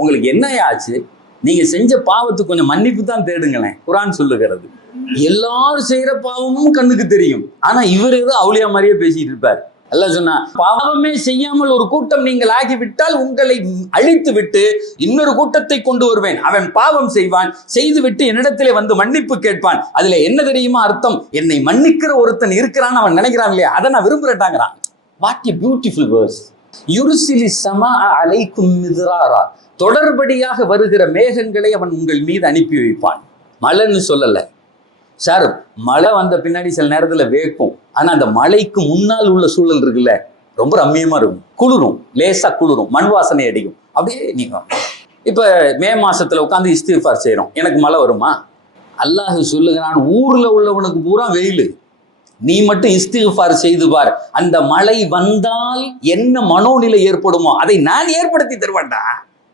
உங்களுக்கு என்ன ஆச்சு? நீங்க செஞ்ச பாவத்துக்கு கொஞ்சம் மன்னிப்பு தான் தேடுங்களேன். குரான் சொல்லுகிறது. எல்லாரும் செய்யற பாவமும் கண்ணுக்கு தெரியும். ஆனா இவர் ஏதோ அவுளியா மாதிரியே பேசிட்டு இருப்பார். எல்லாம் சொன்னா பாவமே செய்யாமல் ஒரு கூட்டம் நீங்கள் ஆகிவிட்டால் உங்களை அழித்து விட்டு இன்னொரு கூட்டத்தை கொண்டு வருவேன். அவன் பாவம் செய்வான் செய்துவிட்டு என்னிடத்திலே வந்து மன்னிப்பு கேட்பான். அதுல என்ன தெரியுமா அர்த்தம்? என்னை மன்னிக்கிற ஒருத்தன் இருக்கிறான்னு அவன் நினைக்கிறான் இல்லையா? அதை நான் விரும்புறேட்டாங்கிறான் வாட் ஏ பியூட்டிஃபுல் வேர்ஸ் யுருசிலி சமா அலைக்கும் மிதுராரா. தொடர்படியாக வருகிற மேகங்களை அவன் உங்கள் மீது அனுப்பி வைப்பான். மழைன்னு சொல்லலை. சார் மழை வந்த பின்னாடி சில நேரத்தில் வேக்கும். ஆனால் அந்த மழைக்கு முன்னால் உள்ள சூழல் இருக்குல்ல ரொம்ப ரம்மியமாக இருக்கும். குளிரும் லேசாக குளிரும் மண் வாசனை அடிக்கும். அப்படியே நீங்கள் இப்போ மே மாதத்தில் உட்காந்து இஸ்திஃபார் செய்கிறோம் எனக்கு மழை வருமா? அல்லாஹ் சொல்லுகிறான் ஊரில் உள்ளவனுக்கு பூரா வெயில். நீ மட்டும் இஸ்திஃபார் செய்து பார். அந்த மழை வந்தால் என்ன மனோநிலை ஏற்படுமோ அதை நான் ஏற்படுத்தி தருவேன்டா.